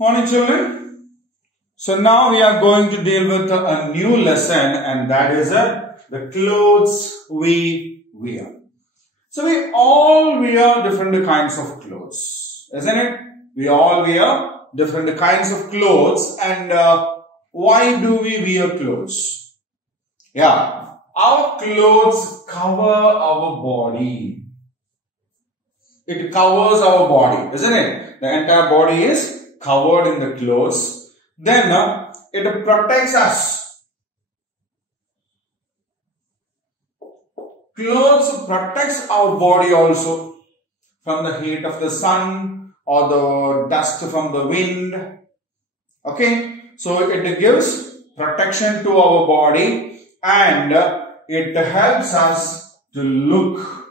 Morning children. So now we are going to deal with a new lesson, and that is the clothes we wear. So we all wear different kinds of clothes, isn't it? We all wear different kinds of clothes, and why do we wear clothes? Yeah, our clothes cover our body. It covers our body, isn't it? The entire body is covered in the clothes. Then it protects us. Clothes protects our body also from the heat of the sun or the dust from the wind. Okay, so it gives protection to our body, and it helps us to look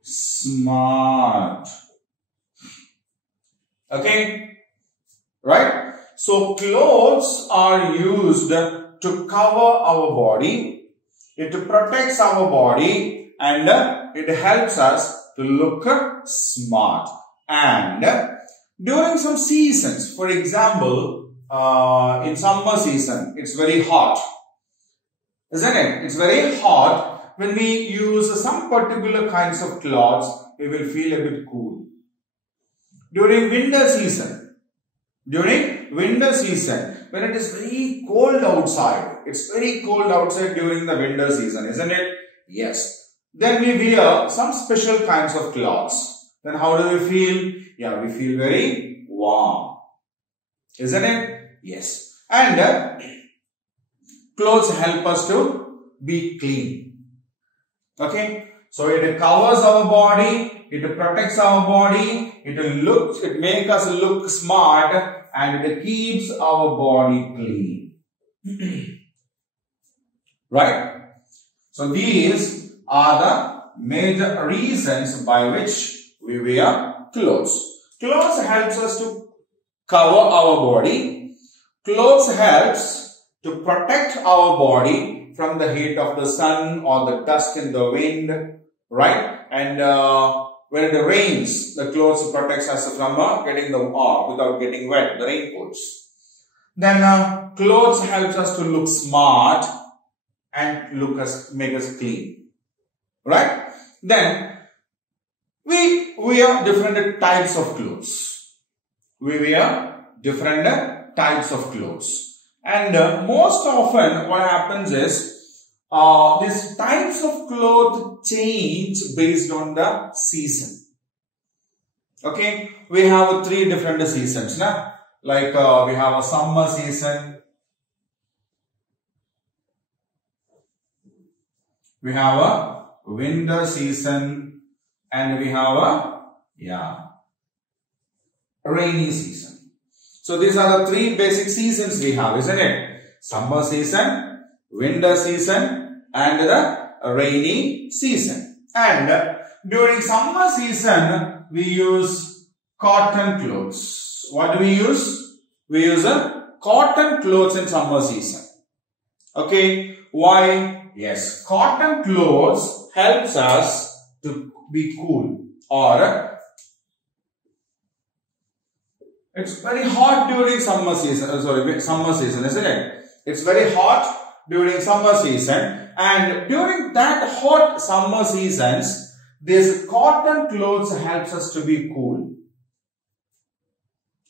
smart. Okay, right? So clothes are used to cover our body. It protects our body, and it helps us to look smart. And during some seasons, for example, in summer season, it's very hot, isn't it? It's very hot. When we use some particular kinds of clothes, we will feel a bit cool. During winter season, when it is very cold outside, it's very cold outside during the winter season, isn't it? Yes. Then we wear some special kinds of clothes. Then how do we feel? Yeah, we feel very warm, isn't it? Yes. And clothes help us to be clean. Okay. So it covers our body, it protects our body, it makes us look smart, and it keeps our body clean. Right? So these are the major reasons by which we wear clothes. Clothes helps us to cover our body. Clothes helps to protect our body from the heat of the sun or the dust in the wind. Right? And when it rains, the clothes protects us from getting the without getting wet, the raincoats. Then clothes helps us to look smart and make us clean. Right? Then we wear different types of clothes. We wear different types of clothes. And most often what happens is these types of clothes change based on the season. Okay, we have three different seasons, na? Like we have a summer season, we have a winter season, and we have a rainy season. So these are the three basic seasons we have, isn't it? Summer season, winter season, and the rainy season. And during summer season, we use cotton clothes. What do we use? We use cotton clothes in summer season. Okay. Why? Yes. Cotton clothes helps us to be cool. Or it's very hot during summer season. Summer season, isn't it? It's very hot during summer season, and during that hot summer seasons, this cotton clothes helps us to be cool.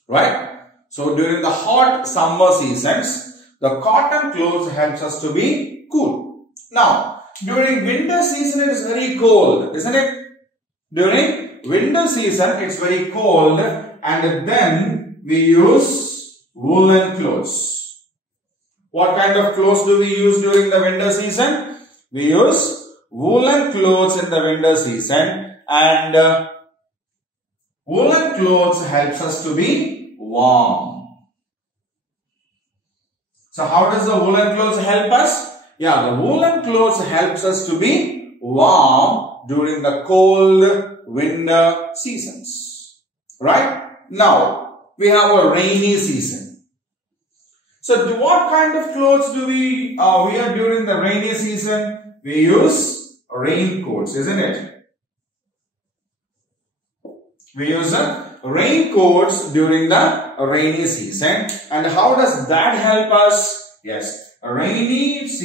Right? So during the hot summer seasons, the cotton clothes helps us to be cool. Now, during winter season, it is very cold, isn't it? During winter season, it's very cold, and then we use woolen clothes. What kind of clothes do we use during the winter season? We use woolen clothes in the winter season, and woolen clothes helps us to be warm. So how does the woolen clothes help us? Yeah, the woolen clothes helps us to be warm during the cold winter seasons. Right? Now, we have a rainy season. So what kind of clothes do we wear during the rainy season? We use raincoats, isn't it? We use raincoats during the rainy season. And how does that help us? Yes, raincoats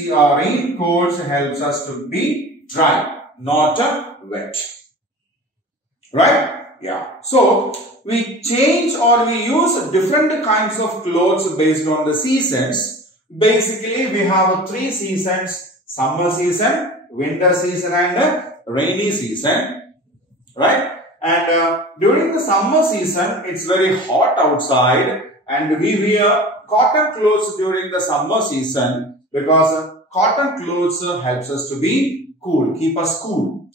helps us to be dry, not wet. Right? Yeah. So, we change or we use different kinds of clothes based on the seasons. Basically, we have 3 seasons: summer season, winter season and rainy season. Right? And during the summer season, it's very hot outside and we wear cotton clothes during the summer season because cotton clothes helps us to be cool, keep us cool.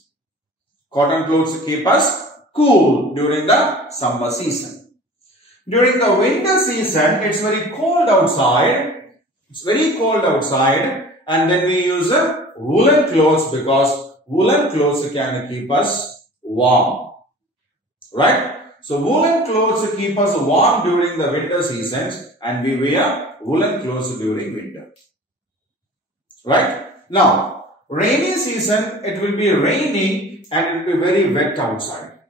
Cotton clothes keep us cool during the summer season. During the winter season, it's very cold outside. It's very cold outside and then we use woolen clothes because woolen clothes can keep us warm. Right? So, woolen clothes keep us warm during the winter seasons and we wear woolen clothes during winter. Right? Now, rainy season, it will be raining and it will be very wet outside.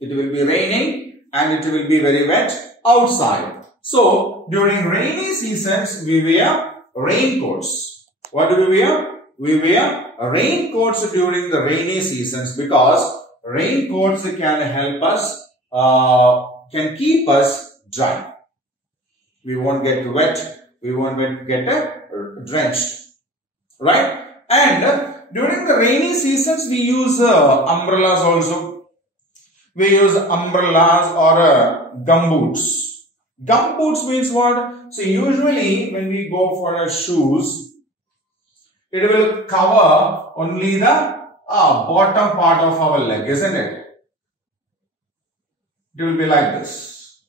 It will be raining and it will be very wet outside. So, during rainy seasons, we wear raincoats. What do we wear? We wear raincoats during the rainy seasons because raincoats can help us, can keep us dry. We won't get wet. We won't get drenched. Right? And during the rainy seasons, we use umbrellas also. We use umbrellas or gumboots. Gumboots means what? So usually when we go for shoes, it will cover only the bottom part of our leg, isn't it? It will be like this.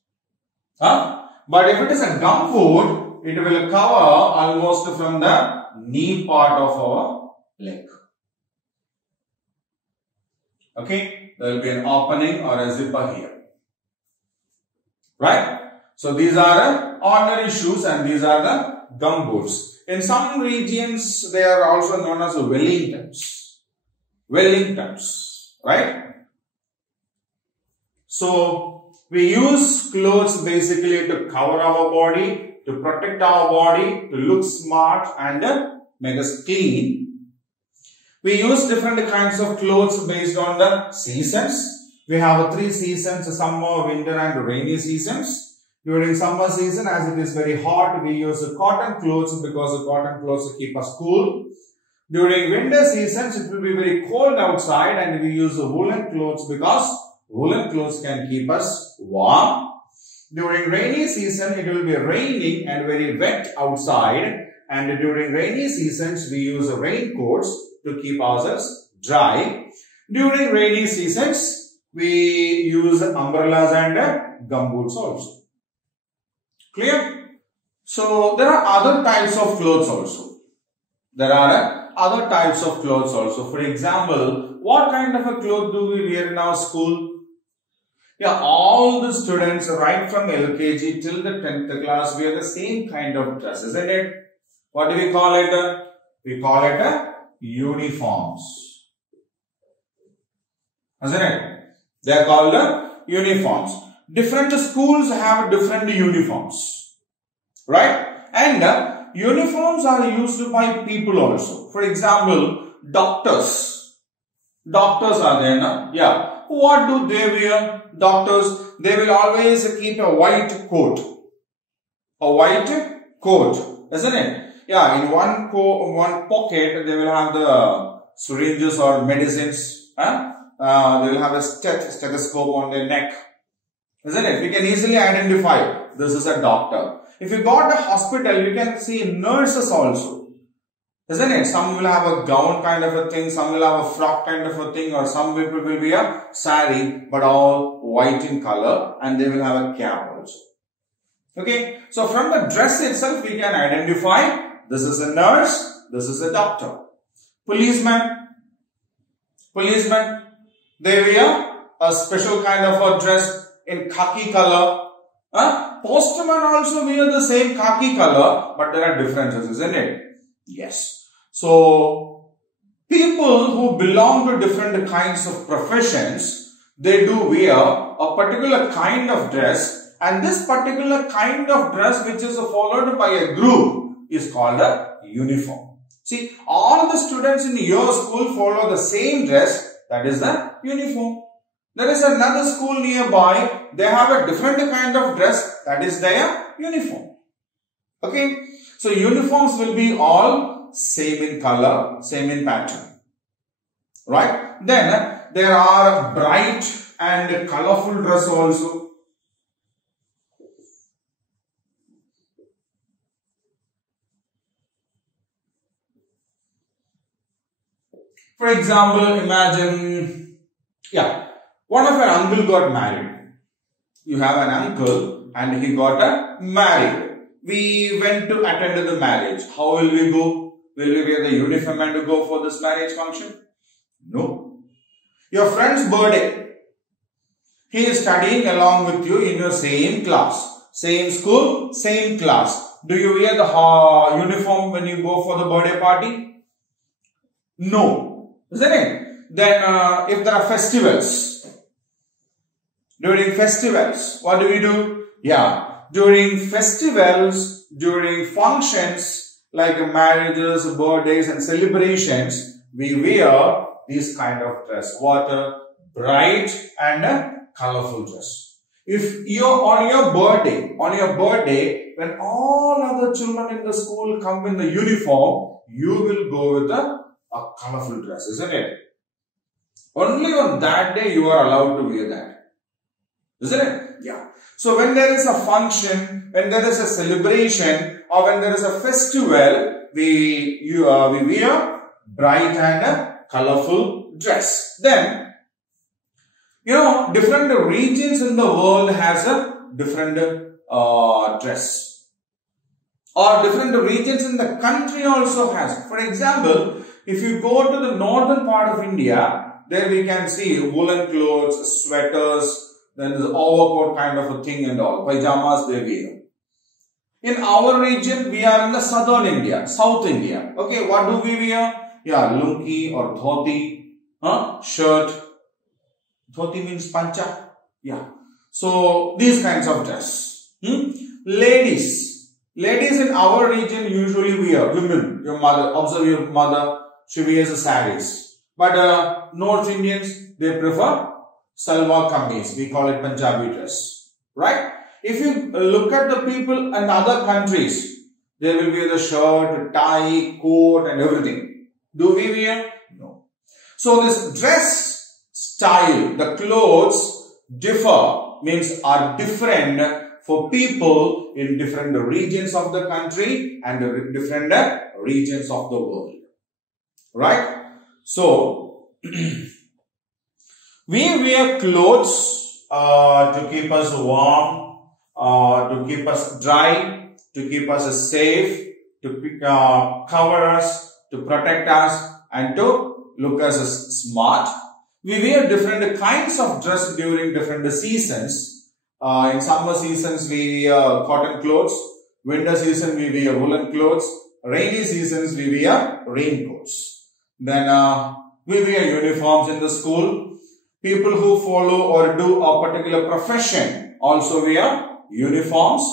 But if it is a gumboot, it will cover almost from the knee part of our leg. Okay, there will be an opening or a zipper here. Right? So these are ordinary shoes and these are the gumboots. In some regions, they are also known as Wellingtons. Wellingtons, right? So, we use clothes basically to cover our body, to protect our body, to look smart and make us clean. We use different kinds of clothes based on the seasons. We have 3 seasons: summer, winter and rainy seasons. During summer season, as it is very hot, we use cotton clothes because the cotton clothes keep us cool. During winter seasons, it will be very cold outside and we use woolen clothes because woolen clothes can keep us warm. During rainy season, it will be raining and very wet outside, and during rainy seasons, we use raincoats to keep ourselves dry. During rainy seasons, we use umbrellas and gumboots also. Clear? So, there are other types of clothes also. There are other types of clothes also. For example, what kind of a cloth do we wear in our school? Yeah, all the students right from LKG till the 10th class wear the same kind of dress, isn't it? What do we call it? We call it uniforms. Isn't it? They are called uniforms. Different schools have different uniforms. Right? And uniforms are used by people also. For example, doctors. Doctors are there, na? Yeah. What do they wear? Doctors, they will always keep a white coat. A white coat, isn't it? Yeah, in one pocket, they will have the syringes or medicines. They will have a stethoscope on their neck. Isn't it? We can easily identify this is a doctor. If you go to a hospital, you can see nurses also. Isn't it? Some will have a gown kind of a thing, some will have a frock kind of a thing, or some people will be a sari, but all white in color, and they will have a cap also. Okay? So, from the dress itself, we can identify this is a nurse, this is a doctor. Policemen, they wear a special kind of a dress in khaki color. Postmen also wear the same khaki color, but there are differences, isn't it? Yes. So, people who belong to different kinds of professions, they do wear a particular kind of dress, and this particular kind of dress which is followed by a group is called a uniform. See, all the students in your school follow the same dress, that is the uniform. There is another school nearby, they have a different kind of dress, that is their uniform. Okay, so uniforms will be all same in color, same in pattern, right? Then there are bright and colorful dress also. For example, imagine, one of your uncle got married. You have an uncle and he got married. We went to attend the marriage. How will we go? Will we wear the uniform and go for this marriage function? No. Your friend's birthday. He is studying along with you in your same class. Same school, same class. Do you wear the uniform when you go for the birthday party? No. Isn't it? Then if there are festivals. During festivals, what do we do? During festivals, during functions like marriages, birthdays and celebrations, we wear this kind of dress. What a bright and colorful dress. If you're on your birthday, when all other children in the school come in the uniform, you will go with a colorful dress, isn't it? Only on that day you are allowed to wear that. Isn't it? Yeah. So when there is a function, when there is a celebration, or when there is a festival, we wear bright and colorful dress. Then, different regions in the world has a different dress. Or different regions in the country also has. For example, if you go to the northern part of India, there we can see woolen clothes, sweaters, then the overcoat kind of a thing and all. Pajamas they wear. In our region, we are in the southern India, South India. Okay, what do we wear? Lungi or dhoti, shirt. Dhoti means pancha. So, these kinds of dress. Ladies in our region usually wear, women, your mother, observe your mother, she wears saris. But North Indians, they prefer salwar kameez. We call it Punjabi dress. Right? If you look at the people in other countries, they will wear the shirt, tie, coat and everything. Do we wear? No. So this dress style, the clothes differ, means are different for people in different regions of the country and different regions of the world. Right? So, we wear clothes to keep us warm, to keep us dry, to keep us safe, to cover us, to protect us and to look us smart. We wear different kinds of dress during different seasons. In summer seasons we wear cotton clothes, winter season we wear woolen clothes, rainy seasons we wear raincoats. Then we wear uniforms in the school. People who follow or do a particular profession also wear uniforms.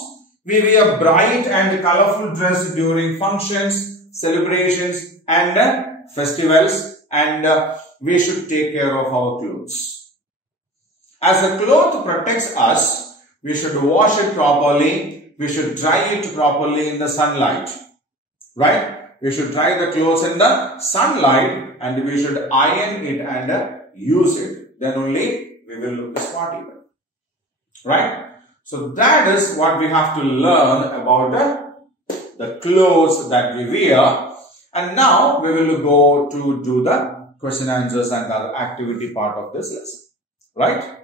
We wear bright and colorful dress during functions, celebrations and festivals, and we should take care of our clothes. As the cloth protects us, we should wash it properly. We should dry it properly in the sunlight. Right? We should dry the clothes in the sunlight and we should iron it and use it. Then only we will look smart even. Right? So that is what we have to learn about the clothes that we wear. And now we will go to do the question answers and the activity part of this lesson. Right?